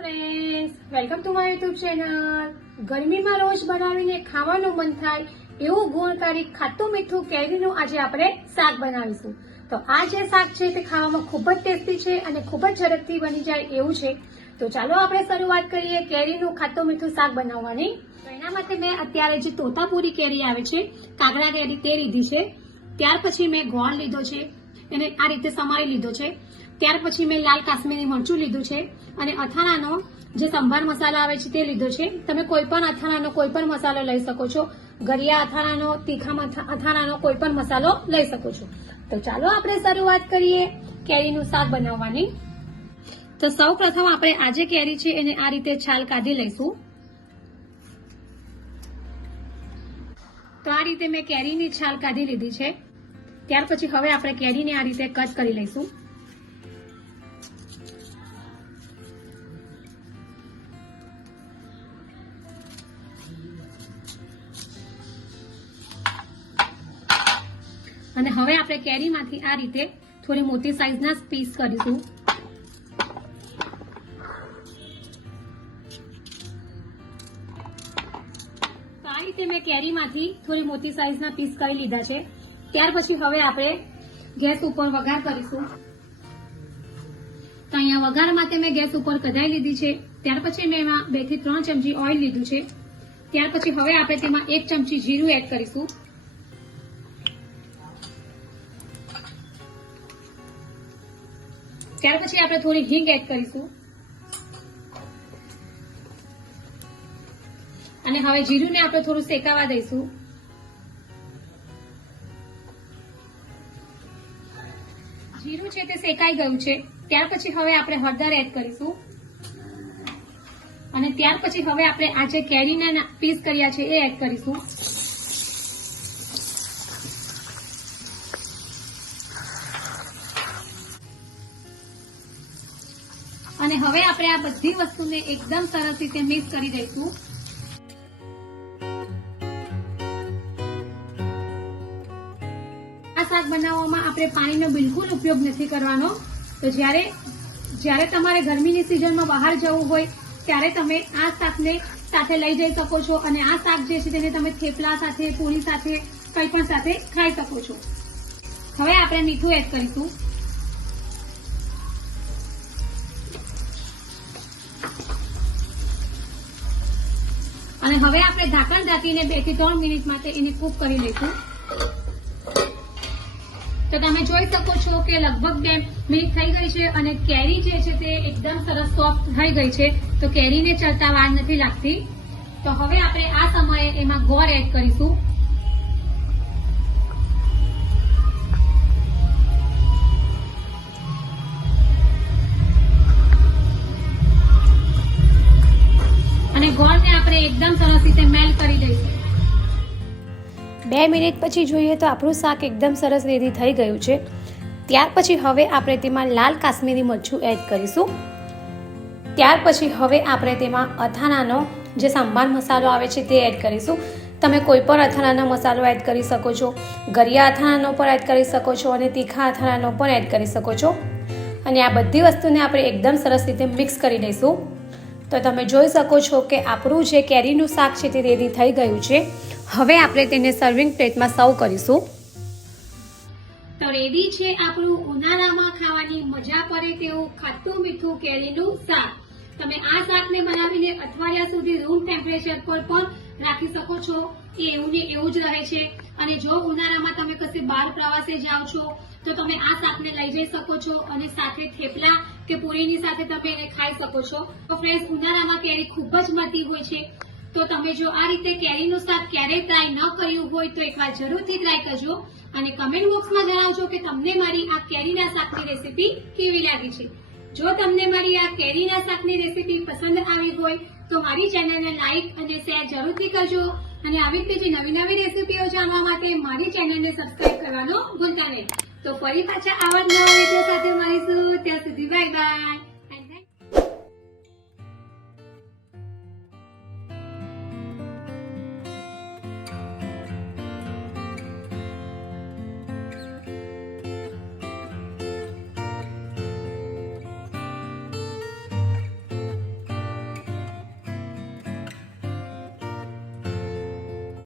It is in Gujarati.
Friends, welcome to my YouTube channel. ગરમીમાં રોજ બનાવીને ખાવાનું મન થાય એવું ગુણકારી ખાટું મીઠું કેરીનું આજે આપણે શાક બનાવીશું। તો આ જે શાક છે તે ખાવામાં ખૂબ જ ટેસ્ટી છે અને ખૂબ જ ઝડપથી બની જાય એવું છે। તો ચાલો આપણે શરૂઆત કરીએ કેરીનું ખાટું મીઠું શાક બનાવવાની। તો એના માટે મેં અત્યારે જે તોતાપુરી કેરી આવે છે, કાગડા કેરી, તે લીધી છે। ત્યાર પછી મેં ગોળ લીધો છે, એને આ રીતે સમારી લીધો છે। ત્યાર પછી મેં લાલ કાશ્મીરી મરચું લીધું છે અને અથાણાનો જે સંભાર મસાલો આવે છે તે લીધો છે। તમે કોઈ પણ અથાણાનો કોઈ પણ મસાલો લઈ શકો છો, ગરિયા અથાણાનો, તીખા અથાણાનો કોઈ પણ મસાલો લઈ શકો છો। તો ચાલો આપણે શરૂઆત કરીએ કેરીનું શાક બનાવવાની। તો સૌ પ્રથમ આપણે આ જે કેરી છે એને આ રીતે છાલ કાઢી લઈશું। તો આ રીતે મેં કેરીની છાલ કાઢી લીધી છે। ત્યાર પછી હવે આપણે કેરીને આ રીતે કટ કરી લઈશું। અને હવે આપણે કેરીમાંથી આ રીતે થોડી મોટી સાઈઝના પીસ કરીશું। તો આ રીતે મેં કેરીમાંથી થોડી મોટી સાઈઝના પીસ કરી લીધા છે। ત્યાર પછી હવે આપણે ગેસ ઉપર વઘાર કરીશું। તો અહીંયા વઘાર માટે મેં ગેસ ઉપર કઢાઈ લીધી છે। ત્યાર પછી મેં એમાં 2 થી 3 ચમચી ઓઇલ લીધું છે। ત્યાર પછી હવે આપણે તેમાં 1 ચમચી જીરું એડ કરીશું। ત્યાર પછી આપણે થોડી હિંગ એડ કરીશું અને હવે જીરુંને આપણે થોડું શેકાવા દઈશું। જીરું છે તે શેકાઈ ગયું છે। ત્યાર પછી હવે આપણે હળદર એડ કરીશું અને ત્યાર પછી હવે આપણે આ જે કેરીના પીસ કર્યા છે એ એડ કરીશું। અને હવે આપણે આ બધી વસ્તુને એકદમ સરસ રીતે મિક્સ કરી દઈશું। આ શાક બનાવવામાં આપણે પાણીનો બિલકુલ ઉપયોગ નથી કરવાનો। તો જ્યારે તમારે ગરમીની સિઝનમાં બહાર જવું હોય ત્યારે તમે આ શાકને સાથે લઈ જઈ શકો છો અને આ શાક જે છે તેને તમે થેપલા સાથે, પૂરી સાથે, કંઈ પણ સાથે ખાઈ શકો છો। હવે આપણે મીઠું એડ કરીશું અને હવે આપણે ઢાંકણ ઢાંકીને 2 થી 3 મિનિટ માટે એને કૂક કરી લઈશું। તો તમે જોઈ શકો છો કે લગભગ 2 મિનિટ થઈ ગઈ છે અને કેરી જે છે તે એકદમ સરસ સોફ્ટ થઈ ગઈ છે। તો કેરીને ચડતા વાર નથી લાગતી। તો હવે આપણે આ સમયે એમાં ગોળ એડ કરીશું। અને ગોળને આપણે એકદમ સરસ રીતે મેલ્ટ કરી દઈશું। 2 મિનિટ પછી જોઈએ તો આપણું શાક એકદમ સરસ રેડી થઈ ગયું છે। ત્યાર પછી હવે આપણે તેમાં લાલ કાશ્મીરી મરચું એડ કરીશું। ત્યાર પછી હવે આપણે તેમાં અથાણાનો જે સંભાર મસાલો આવે છે તે એડ કરીશું। તમે કોઈ પણ અથાણાનો મસાલો એડ કરી શકો છો, ગરિયા અથાણાનો પણ એડ કરી શકો છો અને તીખા અથાણાનો પણ એડ કરી શકો છો। અને આ બધી વસ્તુને આપણે એકદમ સરસ રીતે મિક્સ કરી દઈશું। તો તમે જોઈ શકો છો કે આપણું જે કેરીનું શાક છે તે રેડી થઈ ગયું છે। હવે આપણે તેને સર્વિંગ પ્લેટમાં સર્વ કરીશું। તો રેડી છે આપણું ઉનાળામાં ખાવાની મજા પડે તેવું ખાટું મીઠું કેરીનું શાક। તમે આ શાકને બનાવીને અઠવાડિયા સુધી રૂમ ટેમ્પરેચર પર પણ રાખી શકો છો, એ એવું ને એવું જ રહે છે। અને જો ઉનાળામાં તમે કશે બહાર પ્રવાસે જાઓ છો તો તમે આ શાકને લઈ જઈ શકો છો અને સાથે થેપલા કે પૂરીની સાથે તમે એને ખાઈ શકો છો। તો ફ્રેન્ડ્સ, ઉનાળામાં કેરી ખૂબ જ મળતી હોય છે। તો તમે જો આ રીતે કેરીનું શાક ક્યારેય ટ્રાય ન કર્યું હોય તો એકવાર જરૂરથી ટ્રાય કરજો અને કમેન્ટ બોક્સમાં જણાવજો કે તમને મારી આ કેરીના શાકની રેસીપી કેવી લાગી છે। જો તમને મારી આ કેરીના શાકની રેસીપી પસંદ આવી હોય તો મારી ચેનલને લાઈક અને શેર જરૂરથી કરજો અને આવી જ બીજી નવી નવી રેસીપીઓ જાણવા માટે મારી ચેનલને સબસ્ક્રાઇબ કરવાનો ભૂલતા નહીં। તો ફરી પાછા આવા જ નવા વિડીયો સાથે મળીશું। ત્યાં સુધી બાય બાય।